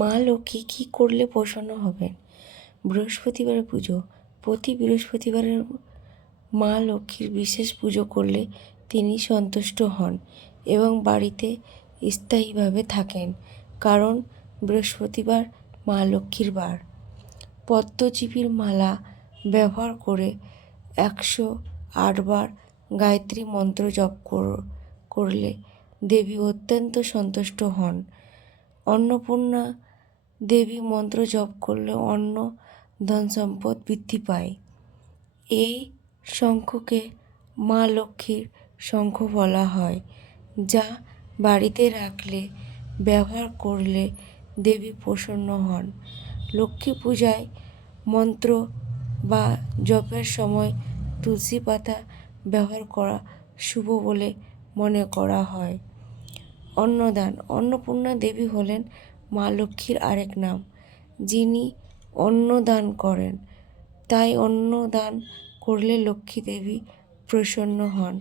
মা লক্ষ্মী কী করলে প্রসন্ন হবেন? বৃহস্পতিবারের পুজো। প্রতি বৃহস্পতিবারের মা লক্ষ্মীর বিশেষ পুজো করলে তিনি সন্তুষ্ট হন এবং বাড়িতে স্থায়ীভাবে থাকেন, কারণ বৃহস্পতিবার মা লক্ষ্মীর বার। পদ্মজীবীর মালা ব্যবহার করে 108 বার গায়ত্রী মন্ত্র জপ করলে দেবী অত্যন্ত সন্তুষ্ট হন। অন্নপূর্ণা দেবী মন্ত্র জপ করলে অন্ন ধন সম্পদ বৃদ্ধি পায়। এই শঙ্খকে মা লক্ষ্মীর শঙ্খ বলা হয়, যা বাড়িতে রাখলে ব্যবহার করলে দেবী প্রসন্ন হন। লক্ষ্মী পূজায় মন্ত্র বা জপের সময় তুলসী পাতা ব্যবহার করা শুভ বলে মনে করা হয়। অন্নদান। অন্নপূর্ণা দেবী হলেন মা লক্ষ্মীর আরেক নাম, যিনি অন্ন দান করেন। তাই অন্ন দান করলে লক্ষ্মী দেবী প্রসন্ন হন।